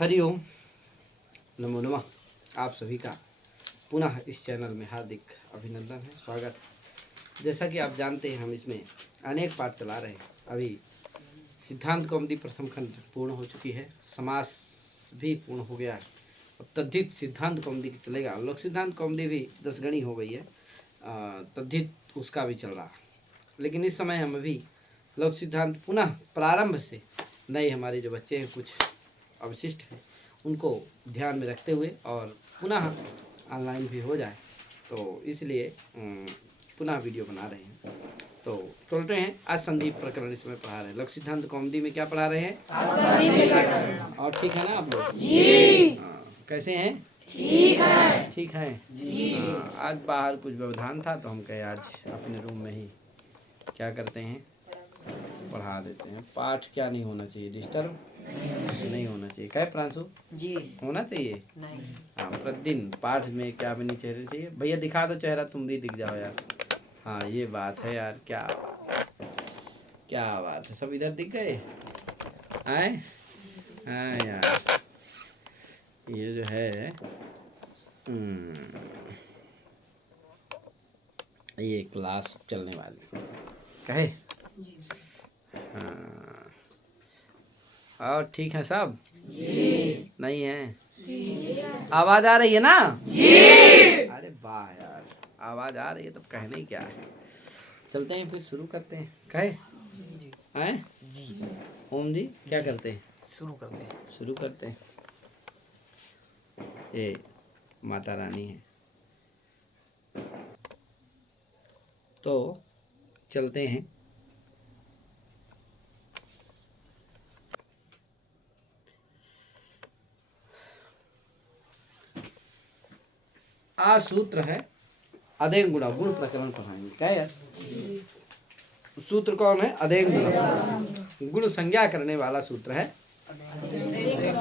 हरिओम, नमो नमः। आप सभी का पुनः इस चैनल में हार्दिक अभिनंदन है, स्वागत है। जैसा कि आप जानते हैं, हम इसमें अनेक पाठ चला रहे हैं। अभी सिद्धांत कौमुदी प्रथम खंड पूर्ण हो चुकी है, समास भी पूर्ण हो गया है। अब तद्धित सिद्धांत कौमुदी चलेगा। लोक सिद्धांत कौमुदी भी 10 गणी हो गई है, तद्धित उसका भी चल रहा है। लेकिन इस समय हम अभी लोक सिद्धांत पुनः प्रारंभ से नए हमारे जो बच्चे हैं, कुछ अवशिष्ट हैं, उनको ध्यान में रखते हुए और पुनः ऑनलाइन भी हो जाए, तो इसलिए पुनः वीडियो बना रहे हैं। तो चलते हैं। आज संदीप प्रकरण इसमें पढ़ा रहे हैं। लोक सिद्धांत कौमुदी में क्या पढ़ा रहे हैं? और ठीक है ना आप लोग? जी। कैसे हैं? ठीक है। ठीक है जी। आज बाहर कुछ व्यवधान था, तो हम कहे आज अपने रूम में ही क्या करते हैं, पढ़ा देते हैं। पाठ क्या नहीं होना चाहिए, डिस्टर्ब नहीं होना चाहिए। क्या प्रांशु जी होना चाहिए? नहीं। हाँ, प्रतिदिन पाठ में क्या भी नहीं चेहरे चाहिए। भैया दिखा दो चेहरा, तुम भी दिख जाओ यार। हाँ, ये बात है यार। क्या क्या बात है, सब इधर दिख गए आए। हाँ यार, ये जो है ये क्लास चलने वाली कहे। हाँ, और ठीक है सब? जी। नहीं है? जी। आवाज आ रही है ना? जी। अरे वाह यार, आवाज आ रही है तब कहने ही क्या है। चलते हैं फिर, शुरू करते हैं। कहे हैं जी। ओम जी क्या करते हैं? शुरू करते हैं। ये माता रानी है, तो चलते हैं। आज सूत्र है अदेंग गुणा, गुण प्रकरण पढ़ाएंगे। क्या यार? सूत्र कौन है? अदेंग गुणा। गुण संज्ञा करने वाला सूत्र है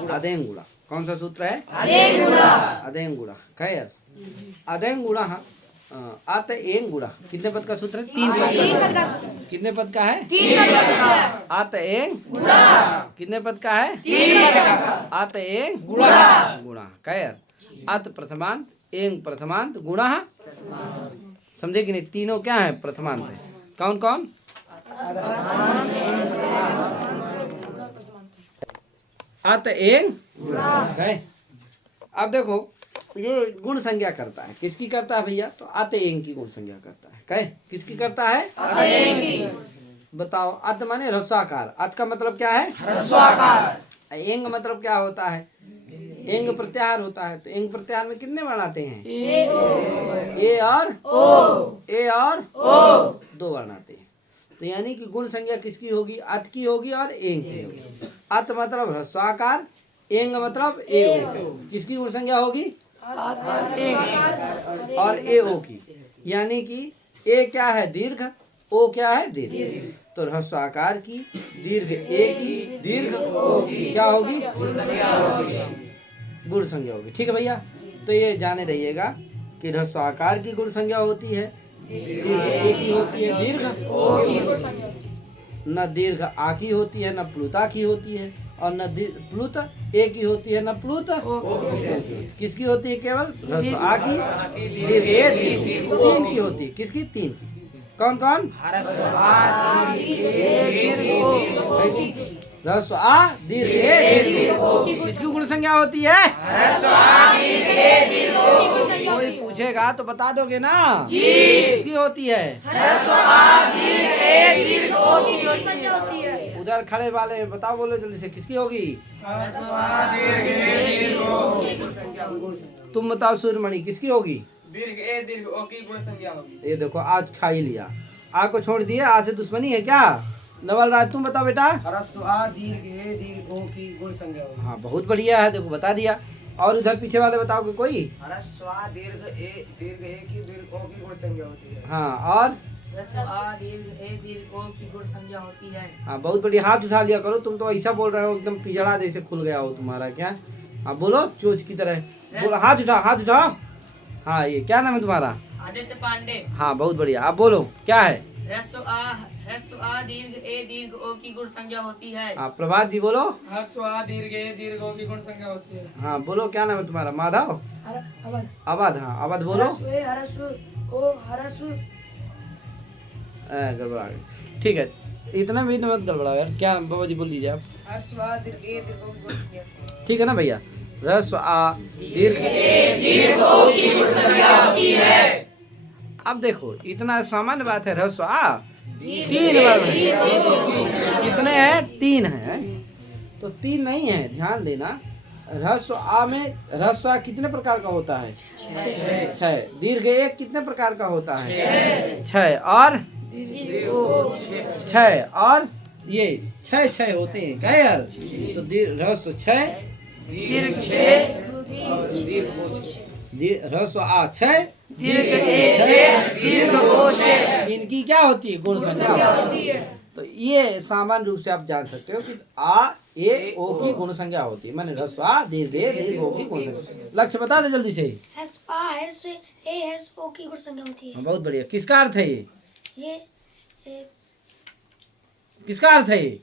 अदेंग गुणा। कौन सा सूत्र है? अदेंग गुणा। क्या यार? अदेंग गुणा आत एंग गुणा। कितने पद का सूत्र है? 3 पद का। कितने पद का है? 3 पद का। आत एंग गुणा। कितने पद का है? 3 पद का। आत एंग गुणा। क्या यार? आत प्रथमांत, एंग प्रथमांत, गुणा समझे कि नहीं? तीनों क्या है? प्रथमांत है। कौन कौन? आत एंग है। अब देखो, ये गुण संज्ञा करता है। किसकी करता है भैया? तो आत एंग की गुण संज्ञा करता है। कहे किसकी करता है? आत एंग की। बताओ, अत माने ह्रस्वाकार। अत का मतलब क्या है? ह्रस्वाकार। एंग मतलब क्या होता है? एंग प्रत्याहार होता है। तो एंग प्रत्याहार में कितने वर्ण आते हैं? ए और ओ। ए और ओ 2 वर्ण आते हैं। तो यानी कि गुण संज्ञा किसकी होगी? अत की होगी और एंग की होगी। अत मतलब ह्रस्वाकार, एंग मतलब ए ओ। किसकी गुण संज्ञा होगी? और ए ओ की। यानी कि ए क्या है? दीर्घ। ओ क्या है? दीर्घ। तो ह्रस्वाकार की, दीर्घ ए की, दीर्घ ओ की क्या होगी? गुण संज्ञा होगी। ठीक है भैया? तो ये जाने रहिएगा कि ह्रस्वाकार की गुण संज्ञा होती है, दीर्घ ए की होती है, दीर्घ ओ की। न दीर्घ आ की होती है, न प्लुता की होती है, और न प्लुत ए की होती है, न प्लुत किसकी होती है? केवल ह्रस्व आ की, दीर्घ ए, दीर्घ 3 की होती है। किसकी? 3 की। कौन कौन? ह्रस्व आ, दीर्घ ए, दीर्घ ओ। किसकी गुण संज्ञा होती है? कोई पूछेगा तो बता दोगे ना? जी। किसकी होती है? उधर खड़े वाले बताओ, बोलो जल्दी से, किसकी होगी? तुम बताओ सूर्यमणि, किसकी होगी? दीर्घ ए दीर्घ ओ की गुण संज्ञा होगी। ये देखो, आज खा ही लिया। आ को छोड़ दिए, आ से दुश्मनी है क्या? नवल राज तुम बताओ बेटा। ह्रस्व आ दीर्घ ए दीर्घ ओ की गुण संज्ञा होगी। हाँ, बहुत बढ़िया है, देखो बता दिया। और उधर पीछे वाले बताओगे कोई? ह्रस्व आ दीर्घ ए की दीर्घ ओ की गुण संज्ञा होती है। हाँ, और ह्रस्व आ दीर्घ ए दीर्घ ओ की गुण संज्ञा होती है। हाँ, बहुत बढ़िया। हाथ उठा लिया करो, तुम तो ऐसा बोल रहे हो एकदम पिजड़ा जैसे खुल गया हो तुम्हारा। क्या? हाँ बोलो, चोच की तरह बोलो। हाथ उठाओ, हाथ उठाओ। हाँ, ये क्या नाम है तुम्हारा? आदित्य पांडे। हाँ, बहुत बढ़िया। आप बोलो क्या है? ह्रस्व आ ह्रस्व आ दीर्घ ए दीर्घ ओ की गुण संज्ञा होती है। हाँ प्रभात जी बोलो। ह्रस्व आ दीर्घ ए दीर्घ ओ की गुण संज्ञा होती है। हाँ बोलो, क्या नाम है तुम्हारा? माधव? अवध। अवध। हाँ अवध बोलो। ह्रस्व ओ ह्रस्व। गड़बड़ा गई, ठीक है, इतना भी मत गड़बड़ाओ यार। क्या बाबा जी बोल दीजिए आप। ह्रस्व आ दीर्घ ए दीर्घ ओ की गुण संज्ञा। ठीक है ना भैया? ह्रस्व आ दीर्घ अब देखो, इतना सामान्य बात है। ह्रस्व आ 3 बार कितने हैं? 3 हैं। तो 3 नहीं है, ध्यान देना। ह्रस्व आ में ह्रस्व आ कितने प्रकार का होता है? 6। दीर्घ एक कितने प्रकार का होता है? 6 और 6 और ये 6 होते हैं क्या यार? तो ह्रस्व 6 ह्रस्व आ 6 इनकी क्या होती है? गुण संज्ञा होती है। तो ये सामान्य रूप से आप जान सकते हो कि आ ए ओ की गुण संज्ञा होती है। माने ह्रस्व आ दीर्घ ए दीर्घ ओ की गुण संज्ञा। लक्ष्य बता दे जल्दी से। ह्रस्व आ ह्रस्व ए ह्रस्व ओ की गुण संज्ञा होती है। बहुत बढ़िया। किसका अर्थ है ये? ये किसका अर्थ है ये?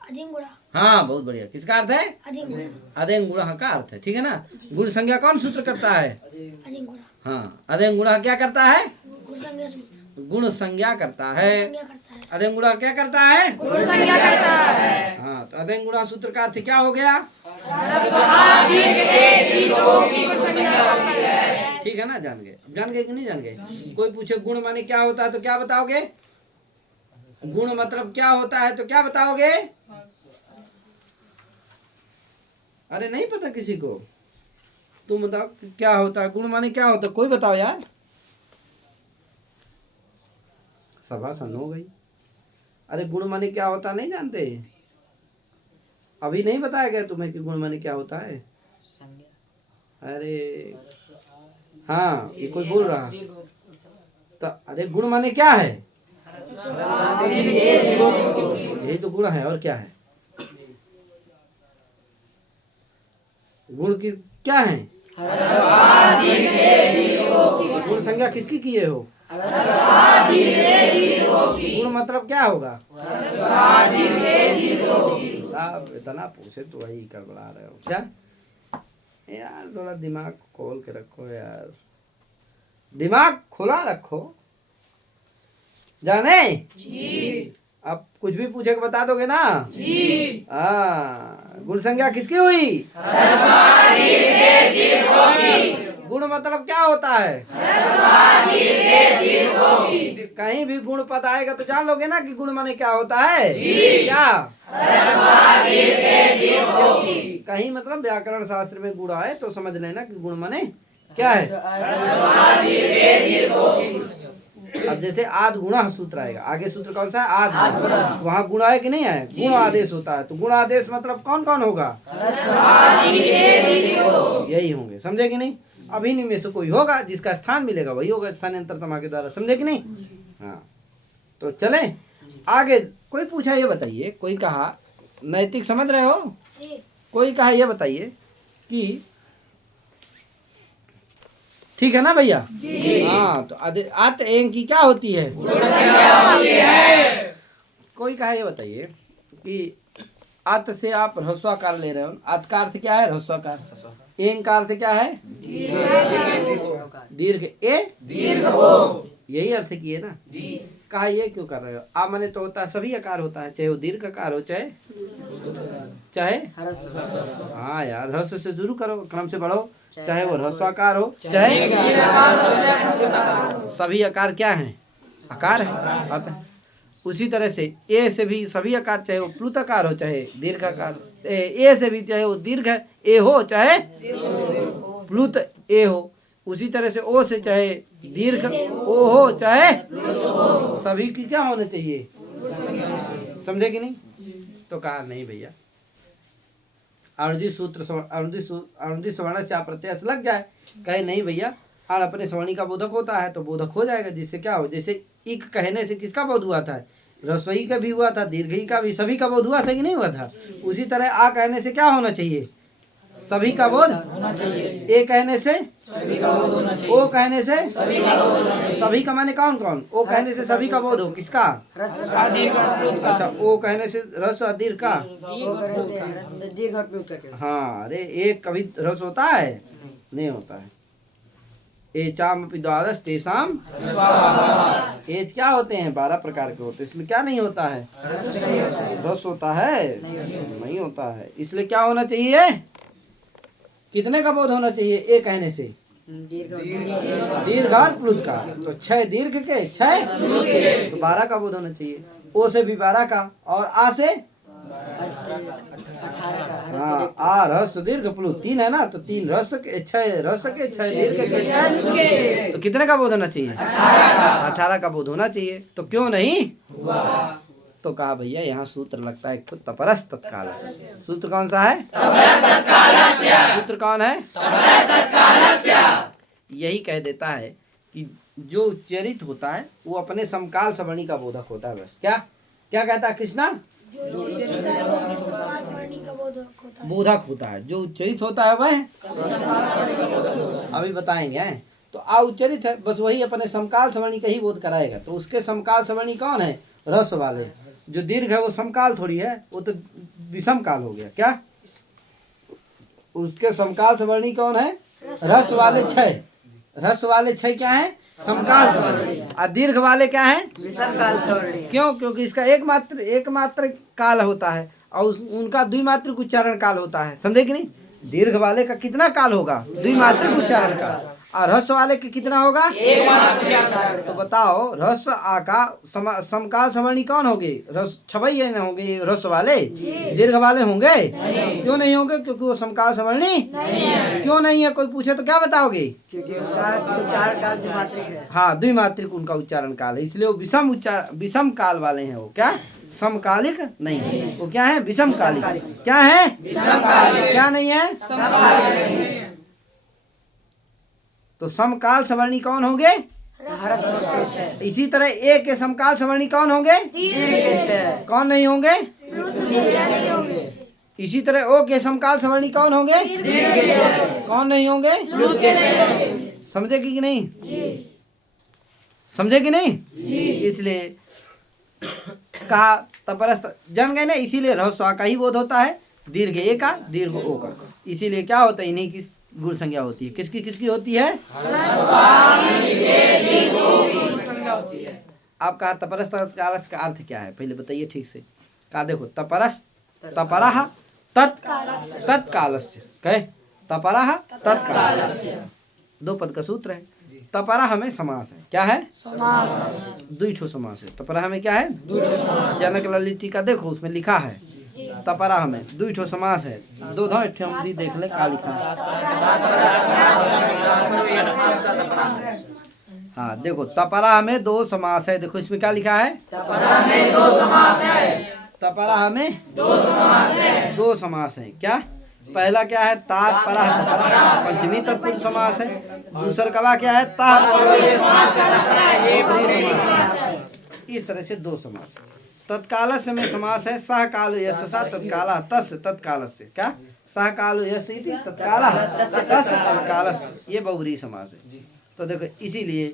अधिक गुणा। हाँ बहुत बढ़िया। किसका अर्थ है? अधिक गुणा। अदेंग गुणा का अर्थ है, ठीक है ना? गुण संज्ञा कौन सूत्र करता है? अधिक गुणा। हाँ अदेंग गुणा क्या करता है? गुण संज्ञा सूत्र। गुण संज्ञा करता है। संज्ञा करता है। अदेंग गुणा क्या करता है? गुण संज्ञा करता है। हाँ तो अदेंग गुणा सूत्र का अर्थ क्या हो गया? ठीक है ना? जान गए? जान गए कि नहीं जान गए? कोई पूछे गुण माने क्या होता है तो क्या बताओगे? गुण मतलब क्या होता है तो क्या बताओगे? अरे नहीं पता किसी को? तुम बताओ क्या होता है? गुण माने क्या होता है? कोई बताओ यार। सभा सन हो गई। अरे गुण माने क्या होता नहीं जानते? अभी नहीं बताया गया तुम्हें कि गुण माने क्या होता है? अरे हाँ ये कोई बोल रहा तो अरे गुण माने क्या है? यही तो गुण है, और क्या है? गुण की क्या है? गुण संज्ञा किसकी किए हो? गुण मतलब क्या होगा? साहब इतना पूछे तो वही गड़बड़ा रहे हो क्या यार? थोड़ा दिमाग खोल के रखो यार, दिमाग खुला रखो। जाने जी। अब कुछ भी पूछे के बता दोगे ना जी? हाँ गुण संज्ञा किसकी हुई? गुण मतलब क्या होता है? कहीं भी गुण पद आएगा तो जान लोगे ना कि गुण माने क्या होता है? क्या कहीं मतलब व्याकरण शास्त्र में गुण आए तो समझ लेना कि गुण माने क्या है। अब जैसे आद गुणा सूत्र आएगा, आगे सूत्र कौन सा है? आद गुणा। वहाँ गुण आए कि नहीं आए? गुण आदेश होता है। तो गुण आदेश मतलब कौन कौन होगा? यही होंगे, समझे कि नहीं? अब इन्हीं में से कोई होगा जिसका स्थान मिलेगा वही होगा स्थानांतर तमा के द्वारा, समझे कि नहीं? हाँ तो चले आगे। कोई पूछा ये बताइए, कोई कहा नैतिक समझ रहे हो? कोई कहा ये बताइए कि ठीक है ना भैया? हाँ तो आत एंग की क्या होती है? कोई कहा ये बताइए कि आत से आप ह्रस्वाकार ले रहे हो, आत का अर्थ क्या है? ह्रस्वाकार। एंग का अर्थ क्या है? दीर्घ ए दीर्घ ओ, यही अर्थ किए ना जी। कहा ये क्यों कर रहे हो? आ माने तो होता है सभी आकार होता है, चाहे वो दीर्घ आकार हो चाहे हाँ यार ह्रस्व से शुरू करो, क्रम से बढ़ो, चाहे वो ह्रस्वाकार हो चाहे सभी आकार क्या है? आकार है। उसी तरह से ए से भी सभी आकार, चाहे वो प्लुताकार हो चाहे दीर्घाकार, ए से भी चाहे वो दीर्घ ए हो चाहे प्लुत ए हो, उसी तरह से ओ से चाहे दीर्घ ओ हो चाहे सभी की क्या होना चाहिए? समझे कि नहीं? तो कहा नहीं भैया अनुदित सूत्र अनुदित स्वर्ण से आप प्रत्यय लग जाए। कहे नहीं भैया हाँ अपने स्वणी का बोधक होता है तो बोधक हो जाएगा, जिससे क्या हो? जैसे इक कहने से किसका बोध हुआ था? रसोई का भी हुआ था, दीर्घई का भी, सभी का बोध हुआ था कि नहीं हुआ था? उसी तरह आ कहने से क्या होना चाहिए? सभी का बोध, ए कहने से, ओ कहने से, सभी का माने कौन कौन, ओ कहने से सभी का बोध हो, किसका, अच्छा ओ कहने से रस और दीर्घ का, हाँ अरे एक कभी रस होता है, नहीं होता है। ए चाम अपि द्वादश तेषाम एज क्या होते हैं, 12 प्रकार के होते हैं, इसमें क्या नहीं होता है, रस होता है, नहीं होता है। इसलिए क्या होना चाहिए, कितने का बोध होना चाहिए, ए कहने से, दीर्घ और प्लुत का, तो 6 दीर्घ के 6 तो 12 का बोध होना चाहिए, ओ से भी 12 का, और आ से 18 का। हाँ आ रस दीर्घ प्लुत 3 है ना, तो 3 रस के 6 रस के 6 दीर्घ के 6 तो कितने का बोध होना चाहिए, 18 का बोध होना चाहिए। तो क्यों नहीं तो कहा भैया यहाँ सूत्र लगता है खुद तपरस तत्काल। सूत्र कौन सा है, सूत्र कौन है, यही कह देता है कि जो उच्चरित होता है वो अपने समकाल सवर्णी का बोधक होता है। बस क्या क्या कहता है कृष्णा, जो उच्चरित होता है वो समकाल सवर्णी का बोधक होता है। बोधक होता है, जो उच्चरित होता है वह अभी बताएंगे हैं। तो उच्चरित है बस वही अपने समकाल सवर्णी का ही बोध कराएगा। तो उसके समकाल सवर्णी कौन है, रस वाले। जो दीर्घ है वो समकाल थोड़ी है, वो तो विषम काल हो गया। क्या उसके समकाल सवर्णी कौन है, रस वाले 6, रस वाले 6 क्या है, समकाल सवर्णी, और दीर्घ वाले क्या है, विषम काल सवर्णी। क्यों, क्योंकि इसका एकमात्र काल होता है और उनका द्विमात्रिक उच्चारण काल होता है। समझे कि नहीं, दीर्घ वाले का कितना काल होगा, द्विमात्रिक उच्चारण काल, और रस वाले के कितना होगा, तो बताओ रस आ का समकाल सवर्णी कौन होंगे, रस छवई है ना होंगे रस वाले, दीर्घ वाले होंगे, क्यों नहीं होंगे, क्योंकि वो समकाल सवर्णी क्यों नहीं है। कोई पूछे तो क्या बताओगे, क्योंकि उसका उच्चारण काल द्विमात्रिक है। हाँ द्विमात्रिक उनका उच्चारण काल है, इसलिए वो विषम काल वाले हैं। वो क्या समकालिक नहीं है, वो क्या है, विषमकालिक। क्या है, क्या नहीं है, तो समकाल सवर्णी कौन होंगे, इसी तरह ए के समकाल सवर्णी कौन होंगे, कौन नहीं होंगे, इसी तरह ओ के समकाल सवर्णी कौन होंगे, कौन नहीं होंगे। समझे कि नहीं, समझे कि नहीं, इसलिए कहा तपरस जान गए ना। इसीलिए रहस्व का ही बोध होता है, दीर्घ ए का, दीर्घ ओ का। इसीलिए क्या होता है, इन्हीं की गुण संज्ञा होती है। किसकी किसकी होती है, आप कहा तपरस तत्कालस का अर्थ क्या है, पहले बताइए ठीक से। कहा देखो तपरस तपरः तत्कालस्य, कहे तपरः तत्कालस्य, 2 पद का सूत्र है। तपरः में समास है, क्या है, द्विठो समास है। तपरः में क्या है, जनक ललित का देखो उसमें लिखा है तपरः में द्विठो समास है। 2 हम भी देख ले का लिखा है। हाँ देखो तपरः में 2 समास है, देखो इसमें क्या लिखा है, तपरः में 2 समास है, तपरः में 2 समास है। क्या पहला क्या है, तात परः तपरः, पंचमी तत्पुरुष समास है। दूसरा कवा क्या है, ता परो ये समास है। इस तरह से 2 समास। तत्कालस्य में समास है, सह काल यश सा तत्काल तस् तत्कालस्य, क्या सह काल यश इति तत्काल तस् तत्कालस्य, ये बहुव्रीहि समास है। तो देखो इसीलिए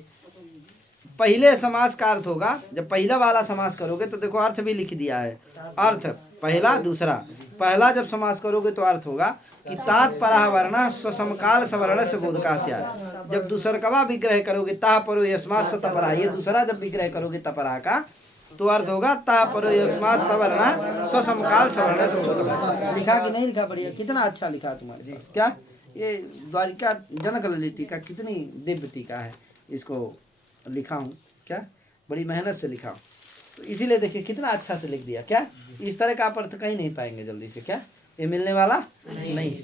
पहले समास का अर्थ होगा, जब पहला वाला समास करोगे तो देखो अर्थ भी लिख दिया है, अर्थ पहला दूसरा। पहला जब समास करोगे तो अर्थ होगा कि तात परः वर्ण स्वसमकाल सवर्ण से बोधका स्यात्। जब दूसरकवा विग्रह करोगे ता परो यस्मात् स तपरः, ये दूसरा जब विग्रह करोगे तपरः का तो अर्थ होगा ता परो यस्मात् सवर्ण स्वसमकाल सवर्ण से बोधका। लिखा कि नहीं लिखा, बढ़िया, कितना अच्छा लिखा तुम्हारे पास। क्या ये द्वारिका जनक ललित टीका कितनी दिव्य टीका है, इसको लिखा हूँ, क्या बड़ी मेहनत से लिखा हूँ। तो इसीलिए देखिए कितना अच्छा से लिख दिया। क्या इस तरह का आप अर्थ कहीं नहीं पाएंगे जल्दी से, क्या ये मिलने वाला नहीं है।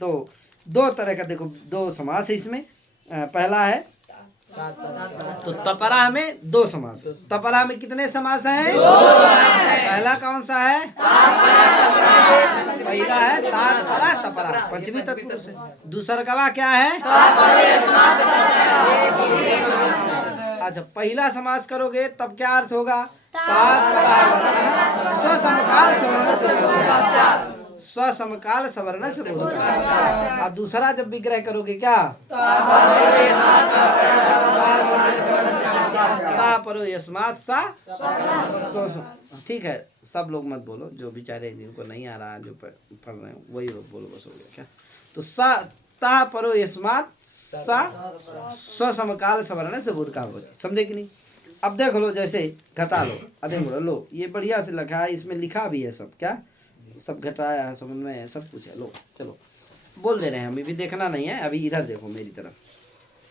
तो 2 तरह का देखो 2 समास है इसमें। पहला है तो तपरः में 2 समास। तपरः में कितने समास हैं, 2 पहला कौन सा है, पहला है तात परः तपरः, पंचमी तत्पुरुष है। दूसरा कवा क्या है, अच्छा पहला समास करोगे तब क्या अर्थ होगा, तात परः वर्ण स्वसमकाल सवर्ण से बोधका स्यात्। स्वसमकाल सवर्ण से बोध का। और दूसरा जब विग्रह करोगे क्या, ता परो यस्मात् सा। ठीक है, सब लोग मत बोलो, जो बेचारे जिनको नहीं आ रहा, जो पढ़ रहे हो वही लोग बोलो, बस हो गया क्या। तो सा ता परो यस्मात् सा स्वसमकाल सवर्ण से बोध का होती, समझे कि नहीं। अब देख लो, जैसे घटा लो, अधेड़ लो, ये बढ़िया से लिखा है, इसमें लिखा भी है सब, क्या सब घटाया है, समझ में है, सब कुछ है। लो चलो बोल दे रहे हैं, हमें भी देखना नहीं है, अभी इधर देखो मेरी तरफ।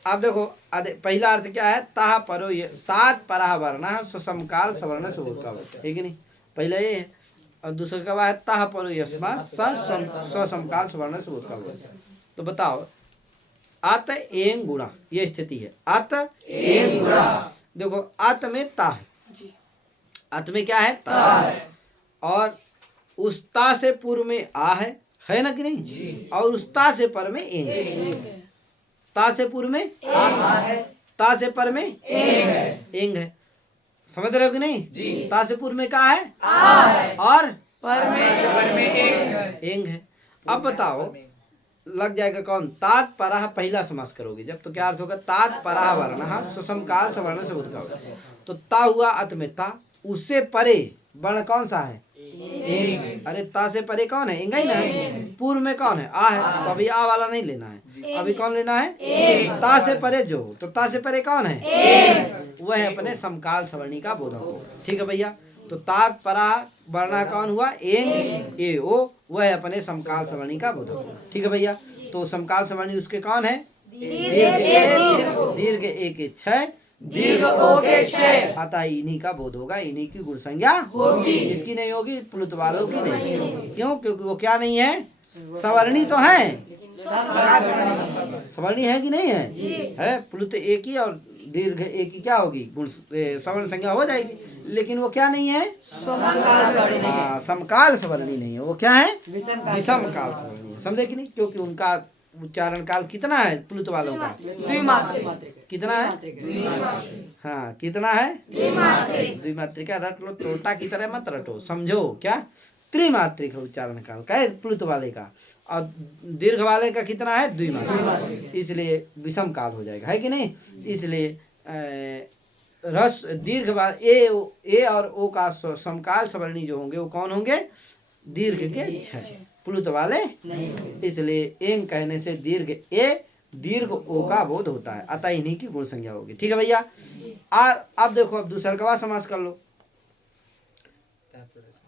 आप देखो, पहला अर्थ क्या है, ताह परो तात पराह वर्ण स्वसमकाल सवर्ण से बोध का होता है कि नहीं, पहला ये है। और दूसरा का है ताह परो यस्मात् स्वसमकाल सवर्ण से बोध का होता है। तो बताओ, अत एंग गुणा, ये स्थिति है, अत एंग गुणा। देखो अत में ता है, अत में क्या है, ता है, और उस ता से पूर्व में आ है ना कि नहीं, और उस ता से पर में एंग है। ता से पूर्व में आ है, ता से पर में एंग है, समझ रहे हो कि नहीं। ता से पूर्व में क्या है, आ है, और पर में एंग है। अब बताओ, लग जाएगा कौन, तात पराह पहला समास करोगे जब, तो क्या अर्थ होगा, तात पराह वर्ण स्वसमकाल सवर्ण से बोध का होगा। तो ता हुआ अत में ता, उससे परे वर्ण कौन सा है, एंग। अरे ता से परे कौन है, एंग ही ना है। पूर्व में कौन है, आ है, तो अभी आ वाला नहीं लेना है, अभी कौन लेना है, ता से परे जो, तो ता से परे कौन है, वह है अपने समकाल सवर्णी का बोधक। ठीक है भैया, तो तात पराह वर्ण कौन हुआ, एंग ए ओ, वह है अपने समकाल सवर्णी का बोधक। ठीक है भैया, तो समकाल सवर्णी उसके कौन है, दीर्घ ए के छह, दीर्घ ओ के छह, अतः इन्हीं का बोध होगा, इन्हीं की गुण संज्ञा होगी, इसकी नहीं होगी, प्लुत वालों की नहीं होगी। क्यों, क्योंकि वो क्या नहीं है, सवर्णी तो है, सवर्णी है कि नहीं है, प्लुत एक ही और दीर्घ एक ही क्या होगी, गुण सवर्ण संज्ञा हो जाएगी, लेकिन वो क्या नहीं है, समकाल सवर्णी नहीं है, वो क्या है, विषम काल सवर्णी है, समझे कि नहीं। क्योंकि उनका उच्चारण काल कितना है, प्लुत वालों का कितना है, हाँ कितना है, द्विमात्रिका। रट लो, तोता की तरह मत रटो, समझो क्या, त्रिमात्रिक उच्चारण काल का है प्लुत वाले का, और दीर्घ वाले का कितना है, द्विमात्रिक, इसलिए विषम काल हो जाएगा, है कि नहीं। इसलिए रस दीर्घ ए और ओ का समकाल सवर्णी जो होंगे वो कौन होंगे, दीर्घ के छह, प्लुत वाले, इसलिए एंग कहने से दीर्घ ए दीर्घ ओ का बोध होता है, अतः इन्हीं की गुण संज्ञा होगी। ठीक है भैया, अब देखो, अब दूसरा का समास कर लो,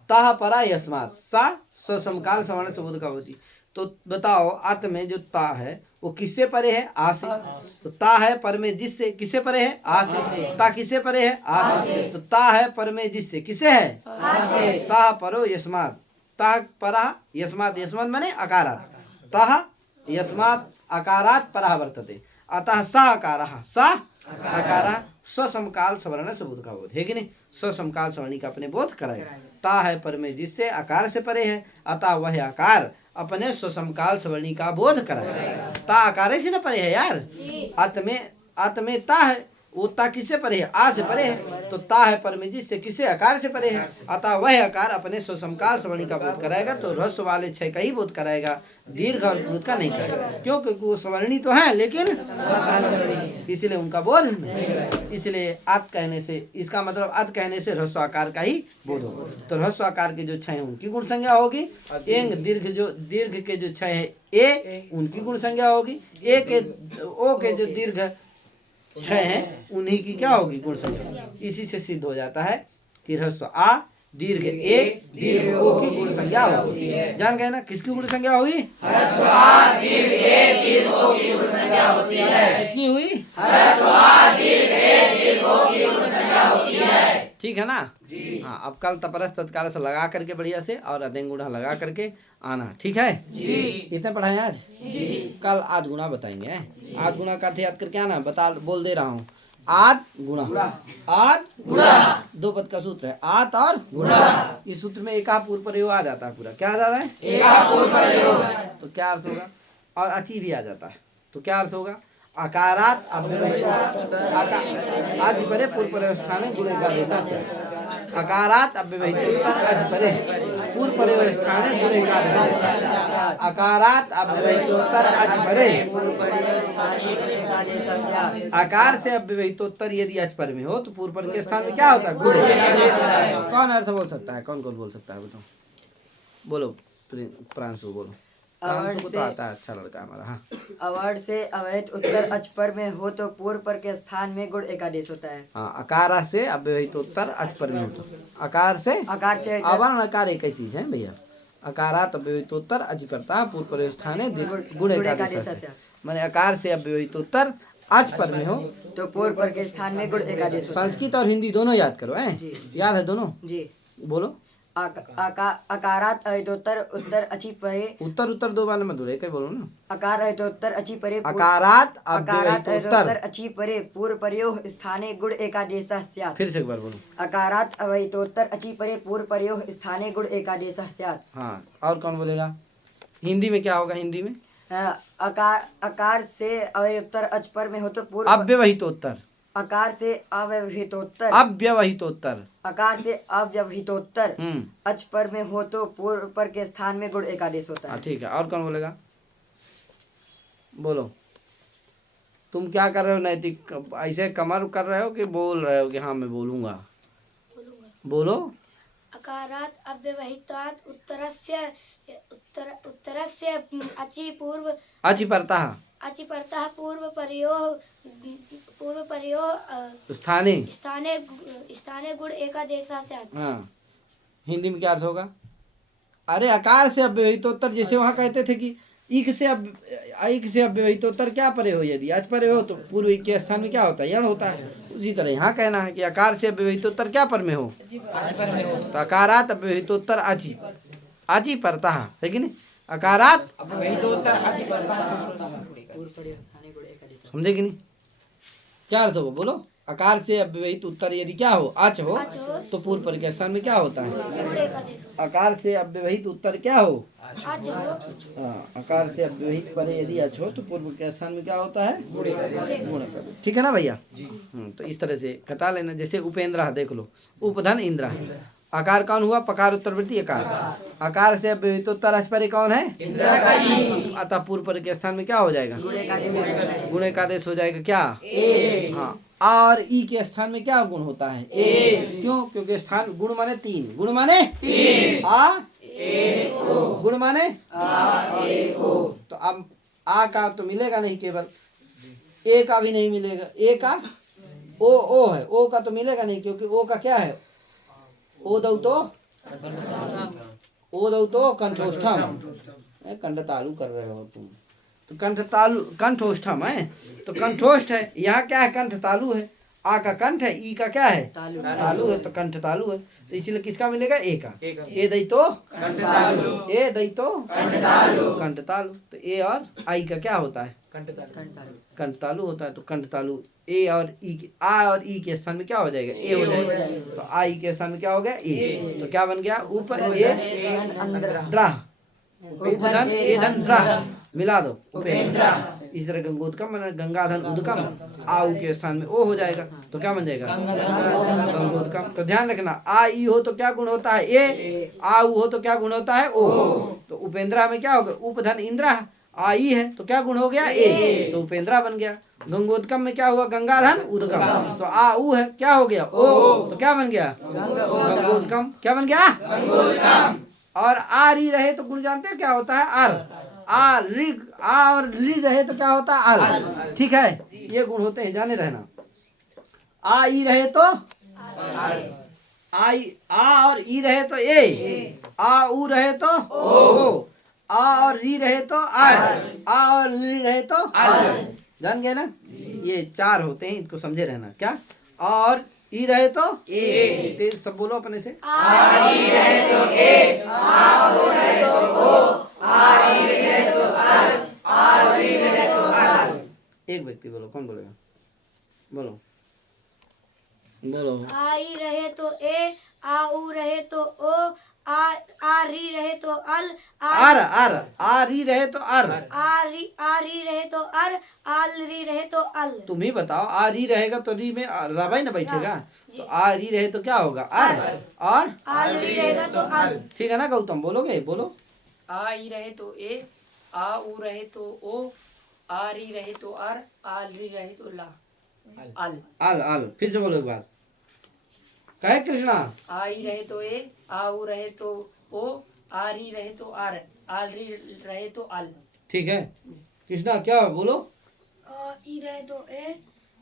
ताह परा यस्मात् सा स्वसमकाल सवर्ण से बोध का होती। तो बताओ, अत में जो ता है वो किससे परे है, आ से, तो ता है पर में जिससे, किससे परे है, आ से, ता किससे परे है, आ से, तो ता है पर में जिससे, किसे है, आ से, ता परो यस्मात्, ता परा यस्मात्, यस्मात् माने अकारात्, ताह यस्मात् अकारात् पराह वर्तते, अतः सा अकारः सा अकारः स्वसमकाल सवर्ण से बोध का बोध है कि नहीं, स्वसमकाल सवर्णी का अपने बोध कराएगा। ता है पर में जिससे, आकार से परे है, अतः वह आकार अपने स्वसमकाल सवर्णी का बोध कराएगा। ता आकार से न परे है यार, अत में ता है, वो ता किससे परे है, आ से परे है, तो ता है पर में जिससे, किससे, आकार से परे है, अतः वह आकार अपने स्वसमकाल सवर्णी का बोध कराएगा। तो ह्रस्व वाले छह का ही बोध कराएगा, दीर्घ और प्लुत का नहीं कराएगा। क्यों, क्योंकि वो सवर्णी तो है लेकिन इसलिए उनका बोध नहीं, इसलिए अत कहने से, इसका मतलब अत कहने से ह्रस्व आकार का ही बोध होगा। तो ह्रस्व आकार के जो छह है उनकी गुण संज्ञा होगी, एंग दीर्घ के जो छह है ए, उनकी गुण संज्ञा होगी, ए के ओ के जो दीर्घ छह हैं उन्हीं की क्या होगी, गुण संज्ञा। इसी से सिद्ध हो जाता है कि ह्रस्व आ दीर्घ ए दीर्घ ओ की गुण संज्ञा होगी। जान गए ना, किसकी गुण संज्ञा हुई, ह्रस्व आ दीर्घ ए दीर्घ ओ की गुण संज्ञा होती है, किसकी हुई, ह्रस्व आ दीर्घ ए दीर्घ ओ की गुण संज्ञा होती है। ठीक है ना जी। हाँ, अब कल तपरस तत्काल से लगा करके बढ़िया से और अदेंग गुणा लगा करके आना, ठीक है जी। इतने पढ़ाए आज जी, कल आध गुणा बताएंगे। आध गुणा का याद करके आना, बोल दे रहा हूँ, आद गुणा, आद गुणा, दो पद का सूत्र है, आत और गुणा। इस सूत्र में एका पूर्व प्रयोग आ जाता है, पूरा क्या आ जाता है, एका पूर्व प्रयोग, तो क्या अर्थ होगा, और अति भी आ जाता है, तो क्या अर्थ होगा, अकारात अव्यवहित, आज पूर्व प्रयोग स्थान गुणे का देशा से, अकारात अव्यवहित अज परे, पूर्व परे स्थाने गुण एकादेश अकारात अव्यवहितोत्तर अच परे आकार से अव्यवहितोत्तर यदि अच पर में हो तो पूर्व पर के स्थान में क्या होता है गुण एकादेश। कौन अर्थ बोल सकता है, कौन कौन बोल सकता है बताओ, बोलो प्रांशु बोलो। प्रांशु को तो आता है, अच्छा लड़का हमारा। हाँ अवर्ड से अवैध उत्तर अच पर में हो तो पूर्व पर के स्थान में गुण एकादेश होता है। हाँ अकार से अव्यवहितोत्तर अच पर में हो तो अकार से अवर्ण अकार एक ही चीज है भैया। अकारात अव्यवहितोत्तर अच करता है पूर्व पर स्थाने गुण एकादेश माने अकार से अव्यवहितोत्तर अच पर में हो तो पूर्व पर के स्थान में गुण एकादेश होता है। संस्कृत और हिंदी दोनों याद करो है, याद है दोनों जी। बोलो। अकारात अवैधोत्तर उत्तर अची परे उत्तर उत्तर दो वाले मत बोलो, एक ही बोलो ना। अकार अवैधोत्तर अची परे अकारात अकारात अवैधोत्तर अव्यवहितोत्तर अची परे पूर्व परयोः स्थाने गुण एकादेशः स्यात्। फिर से एक बार बोलो। अकारात अवैधोत्तर अची परे पूर्व परयोः स्थाने गुण एकादेशः स्यात्। हाँ और कौन बोलेगा, हिंदी में क्या होगा, हिंदी में अकार से अवैधोत्तर अच पर में हो तो पूर्व अव्यवहितोत्तर अकार से अव्यवहितोत्तर अव्यवहितोत्तर अकार से अव्यवहितोत्तर अच पर में हो तो पूर्व पर के स्थान में गुण एकादेश होता है। ठीक है और कौन बोलेगा, बोलो। तुम क्या कर रहे हो नैतिक, ऐसे कमर कर रहे हो कि बोल रहे हो कि हाँ मैं बोलूंगा, बोलो। अकारात अव्यवहितात् उत्तरस्य अचि पूर्व अचि परतः अचि परतः पूर्व परयोः स्थाने गुण एकादेशः स्यात्। हाँ हिंदी में क्या अर्थ होगा, अरे अकार से अव्यवहितोत्तर जैसे वहाँ कहते थे कि इक से अव्यवहितोत्तर क्या परे हो, यदि अच परे हो तो पूर्व इक के स्थान में क्या होता है यण होता है। उसी तरह यहाँ कहना है कि अकार से अव्यवहितोत्तर क्या पर में हो तो अकारात अव्यवहितोत्तर अचि अचि परतः है कि नहीं, अकारात समझे कि नहीं, क्या अर्थ होगा बोलो। अकार से अव्यवहित उत्तर यदि क्या हो अच हो तो पूर्व पर के स्थान में क्या होता है, अकार से अव्यवहित उत्तर क्या हो हाँ अकार से अव्यवहित परे यदि अच हो तो पूर्व के स्थान में क्या होता है गुण। ठीक है ना भैया। तो इस तरह से घटा लेना। जैसे उपेंद्र देख लो, उपधन इंद्र, आकार कौन हुआ, पकार उत्तरवर्ती अकार, आकार से अव्यवहितोत्तर अच परे कौन है अतः पूर्व पर के स्थान में क्या हो जाएगा गुण एकादेश हो जाएगा क्या हाँ। और ई के स्थान में क्या गुण होता है क्यों, क्योंकि स्थान गुण माने तीन, गुण माने गुण माने तो अब आ का तो मिलेगा नहीं, केवल ए का भी नहीं मिलेगा, ए का ओ है, ओ का तो मिलेगा नहीं क्योंकि ओ का क्या है ओ दऊ तो कंठोष्ठम, कंठ तालु कर रहे हो तुम तो कंठोष्ठम है तो कंठोष्ठ है, यहाँ क्या है कंठ तालु है, आ का कंठ है, ई का क्या है तालु है तो कंठ तालु है। तो इसीलिए किसका मिलेगा ए का, ए दई तो ए दई तो कंठ तालु। तो ए और आई का क्या होता है कंठ तालु होता है। तो कंठ तालु ए और ई, आ और ई के स्थान में क्या हो जाएगा ए हो जाएगा। तो आई के स्थान में क्या हो गया ए, तो क्या बन गया ऊपर ए द्राह उपधन ए धन द्राह मिला दो उपेंद्र। इस तरह गंगोदकम गंगाधन उदकम आउ के स्थान में ओ हो जाएगा तो क्या बन जाएगा गंगोदकम। तो ध्यान रखना आ ई हो तो क्या गुण होता है ए, आउ हो तो क्या गुण होता है ओ। तो उपेंद्रा में क्या होगा उपधन इंद्रा, आई है तो क्या गुण हो गया ए तो उपेंद्रा बन गया। गंगोदकम में क्या हुआ गंगाधन उदकम तो आ उ है क्या हो गया ओ तो क्या बन गया गंगोदकम, क्या बन गया और आ री रहे तो गुण जानते हैं क्या होता है अर, आ री आ और ली रहे तो क्या होता है अल। ठीक है ये गुण होते हैं जाने रहना। आ ई रहे तो आई, आ और ई रहे तो ए, आ उ रहे तो ओ, आ और री रहे तो आर, आ और ली रहे तो अल। जान गए ना, ये चार होते हैं, इनको समझे रहना। क्या और ई रहे तो ए, तेज सब बोलो अपने से। आ ई रहे तो ए, आ ओ रहे तो ओ, आ ई रहे तो अल, आ री रहे तो अल। एक व्यक्ति बोलो, कौन बोलेगा बोलो बोलो। आई रहे तो ए, आ उ रहे तो ओ, आ री रहे तो अल अर अर आ री रहे तो अर आ री रहे तो अर आल री रहे तो अल। तुम ही बताओ, आ री रहेगा तो री में रवा ही ना बैठेगा, तो आ री रहे तो क्या होगा अर, और आल री रहेगा तो अल। ठीक है ना गौतम, बोलोगे बोलो। आ ई रहे तो ए, आ ऊ रहे तो ओ, आ री रहे तो अर, आल री रहे तो ला, अल। अल अल फिर से बोलो एक बार, कहे कृष्णा। आ ई रहे तो ए, आ ऊ रहे तो ओ, आ री रहे तो आर, आल री रहे तो अल। ठीक है कृष्णा, क्या बोलो। आ ई रहे तो ए,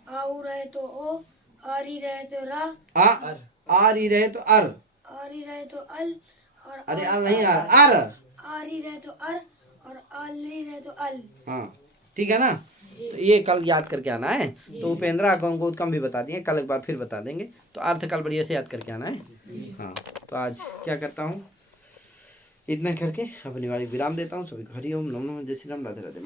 आ ऊ रहे तो ओ, आ री रहे तो रा, आ री रहे तो अर, आ री रहे तो अल, और अरे अल नहीं अर, आ री रहे तो अर, और आल री रहे तो अल। हाँ ठीक है ना। तो ये कल याद करके आना है। तो उपेंद्रा को गौतम भी बता दिए, कल एक बार फिर बता देंगे। तो अर्थ कल बढ़िया से याद करके आना है। हाँ तो आज क्या करता हूँ, इतना करके अपनी वाली विराम देता हूँ। सभी को हरि ओम, नमो नमः, जय श्री राम, राधे राधे।